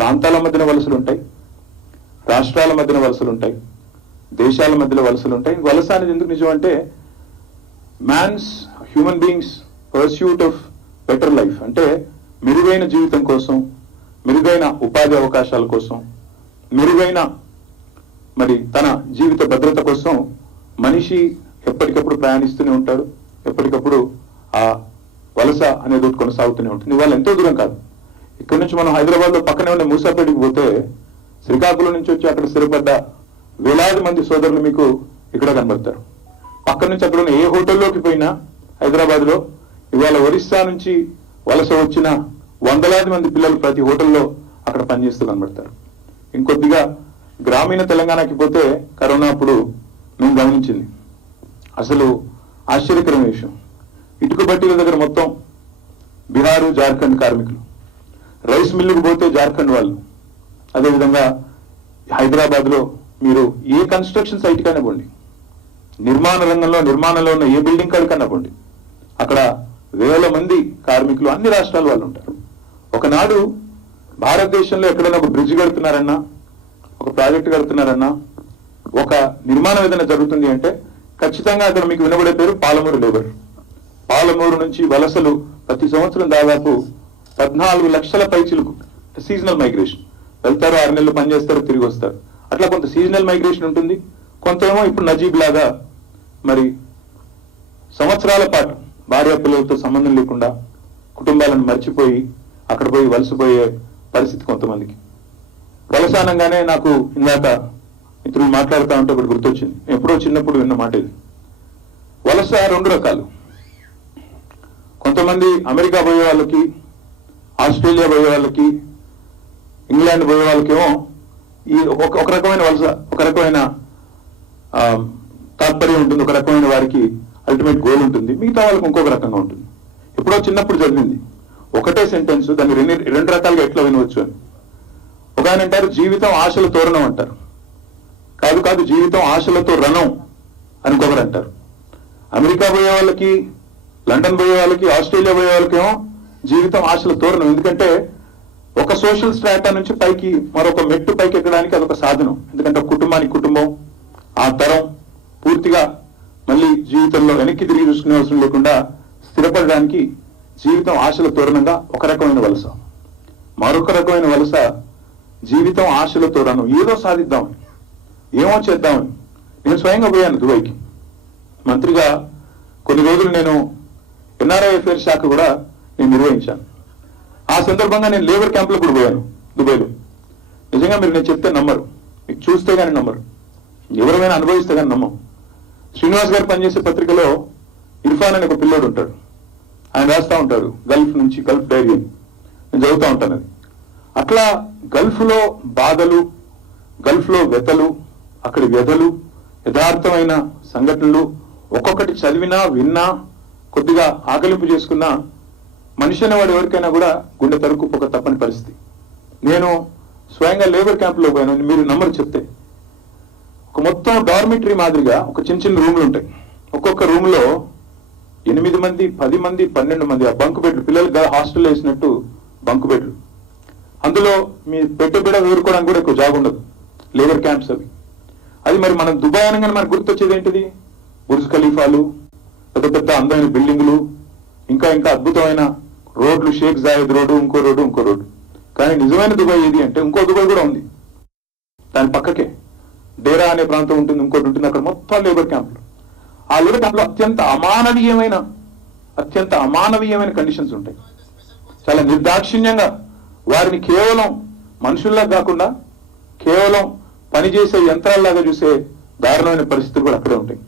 ప్రాంతాల మధ్యన వలసలు ఉంటాయి, రాష్ట్రాల మధ్యన వలసలు ఉంటాయి, దేశాల మధ్యలో వలసలు ఉంటాయి. వలస అనేది ఎందుకు నిజం అంటే human beings pursuit of better life, అంటే మెరుగైన జీవితం కోసం, మెరుగైన ఉపాధి అవకాశాల కోసం, మెరుగైన మరి తన జీవిత భద్రత కోసం మనిషి ఎప్పటికప్పుడు ప్రయాణిస్తూనే ఉంటాడు. ఎప్పటికప్పుడు ఆ వలస అనేది కొనసాగుతూనే ఉంటుంది. ఇవాళ ఎంతో దూరం కాదు, ఇక్కడి నుంచి మనం హైదరాబాద్లో పక్కనే ఉన్న మూసాపేటకి పోతే శ్రీకాకుళం నుంచి వచ్చి అక్కడ స్థిరపడ్డ వేలాది మంది సోదరులు మీకు ఇక్కడ కనబడతారు. పక్క నుంచి అక్కడ ఉన్న ఏ హోటల్లోకి పోయినా హైదరాబాద్లో ఇవాళ ఒరిస్సా నుంచి వలస వచ్చిన వందలాది మంది పిల్లలు ప్రతి హోటల్లో అక్కడ పనిచేస్తూ కనబడతారు. ఇంకొద్దిగా గ్రామీణ తెలంగాణకి పోతే కరోనా అప్పుడు మేము గమనించింది అసలు ఆశ్చర్యకరమైన విషయం, ఇటుక బట్టీల దగ్గర మొత్తం బీహారు జార్ఖండ్ కార్మికులు, రైస్ మిల్లుకు పోతే జార్ఖండ్ వాళ్ళు, అదేవిధంగా హైదరాబాద్లో మీరు ఏ కన్స్ట్రక్షన్ సైట్ కన్నా పోండి, నిర్మాణంలో ఉన్న ఏ బిల్డింగ్ కన్నా పోండి, అక్కడ వేల మంది కార్మికులు అన్ని రాష్ట్రాల వాళ్ళు ఉంటారు. ఒకనాడు భారతదేశంలో ఎక్కడైనా ఒక బ్రిడ్జ్ కడుతున్నారన్నా, ఒక ప్రాజెక్ట్ కడుతున్నారన్నా, ఒక నిర్మాణం ఏదైనా జరుగుతుంది అంటే ఖచ్చితంగా అక్కడ మీకు వినబడే పేరు పాలమూరు లేబర్. పాలమూరు నుంచి వలసలు ప్రతి సంవత్సరం దాదాపు 14 లక్షల పైచిలకు సీజనల్ మైగ్రేషన్ వెళ్తారు, 6 నెలలు పనిచేస్తారు, తిరిగి వస్తారు. అట్లా కొంత సీజనల్ మైగ్రేషన్ ఉంటుంది, కొంత ఏమో ఇప్పుడు నజీబ్ లాగా మరి సంవత్సరాల పాటు భార్య పిల్లలతో సంబంధం లేకుండా కుటుంబాలను మర్చిపోయి అక్కడ పోయి వలసపోయే పరిస్థితి కొంతమందికి. వలస అనగానే నాకు ఇందాక మిత్రులు మాట్లాడుతూ ఉంటే ఒకటి గుర్తొచ్చింది. ఎప్పుడో చిన్నప్పుడు విన్న మాట ఇది. వలస 2 రకాలు. కొంతమంది అమెరికా పోయే వాళ్ళకి, ఆస్ట్రేలియా పోయే వాళ్ళకి, ఇంగ్లాండ్ పోయే వాళ్ళకేమో ఈ ఒక రకమైన వలస, ఒక రకమైన తాత్పర్యం ఉంటుంది, ఒక రకమైన వారికి అల్టిమేట్ గోల్ ఉంటుంది. మిగతా వాళ్ళకి ఇంకొక రకంగా ఉంటుంది. ఎప్పుడో చిన్నప్పుడు జరిగింది ఒకటే సెంటెన్స్, దాన్ని 2 రకాలుగా ఎట్లా వినవచ్చు అని. ఒక ఆయన అంటారు జీవితం ఆశల తోరణం అంటారు, కాదు జీవితం ఆశలతో రణం అని ఇంకొకరు అంటారు. అమెరికా పోయే వాళ్ళకి, లండన్ పోయే వాళ్ళకి, ఆస్ట్రేలియా పోయే వాళ్ళకేమో జీవితం ఆశల తోరణం. ఎందుకంటే ఒక సోషల్ స్ట్రాటా నుంచి పైకి మరొక మెట్టు పైకి ఎక్కడానికి అదొక సాధనం. ఎందుకంటే కుటుంబానికి కుటుంబం, ఆ తరం పూర్తిగా మళ్ళీ జీవితంలో వెనక్కి తిరిగి చూసుకునే అవసరం లేకుండా స్థిరపడడానికి జీవితం ఆశల తోరణంగా ఒక రకమైన వలస. మరొక రకమైన వలస జీవితం ఆశల తోరణం, ఏదో సాధిద్దామని, ఏమో చేద్దామని. నేను స్వయంగా పోయాను దుబాయ్కి మంత్రిగా. కొన్ని రోజులు నేను ఎన్ఆర్ఐ అఫేర్స్ శాఖ కూడా నేను నిర్వహించాను. ఆ సందర్భంగా నేను లేబర్ క్యాంప్లో కూడా పోయాను దుబాయ్లో. నిజంగా మీరు నేను చెప్తే నమ్మరు, మీకు చూస్తే కానీ నమ్మరు, ఎవరైనా అనుభవిస్తే కానీ నమ్మం. శ్రీనివాస్ గారు పనిచేసే పత్రికలో ఇర్ఫాన్ అనే ఒక పిల్లోడు ఉంటాడు, ఆయన రాస్తా ఉంటాడు గల్ఫ్ నుంచి, గల్ఫ్ డైరీ అని. నేను చదువుతూ ఉంటాను అది. అట్లా గల్ఫ్లో బాధలు, గల్ఫ్లో వ్యతలు, అక్కడి వ్యధలు, యథార్థమైన సంఘటనలు ఒక్కొక్కటి చదివినా విన్నా కొద్దిగా ఆకలింపు చేసుకున్నా మనిషి అనేవాడు ఎవరికైనా కూడా గుండె తరుక్కుపోక తప్పని పరిస్థితి. నేను స్వయంగా లేబర్ క్యాంప్లో పోయాను. మీరు నంబర్ చెప్తే ఒక మొత్తం డార్మిటరీ మాదిరిగా ఒక చిన్న రూమ్లు ఉంటాయి. ఒక్కొక్క రూమ్లో 8 మంది, 10 మంది, 12 మంది ఆ బంక్ బెడ్లు, పిల్లలు హాస్టల్ వేసినట్టు బంక్ బెడ్లు. అందులో మీ బిడ్డ ఊరుకోవడానికి కూడా ఎక్కువ జాగ ఉండదు. లేబర్ క్యాంప్స్ అవి. అది మరి మనం దుబాయ్ అనగానే మనకు గుర్తొచ్చేది ఏంటిది? బుర్జ్ ఖలీఫాలు, పెద్ద పెద్ద అందమైన బిల్డింగులు, ఇంకా అద్భుతమైన రోడ్లు, షేక్ జాయద్ రోడ్డు, ఇంకో రోడ్డు. కానీ నిజమైన దుబాయ్ ఏది అంటే ఇంకో దుబాయ్ కూడా ఉంది. దాని పక్కకే డేరా అనే ప్రాంతం ఉంటుంది, ఇంకోటి ఉంటుంది. అక్కడ మొత్తం లేబర్ క్యాంపులు. ఆ లేబర్ క్యాంపులో అత్యంత అమానవీయమైన కండిషన్స్ ఉంటాయి. చాలా నిర్దాక్షిణ్యంగా వారిని కేవలం మనుషుల్లా కాకుండా కేవలం పనిచేసే యంత్రాల్లాగా చూసే దారుణమైన పరిస్థితులు కూడా అక్కడే ఉంటాయి.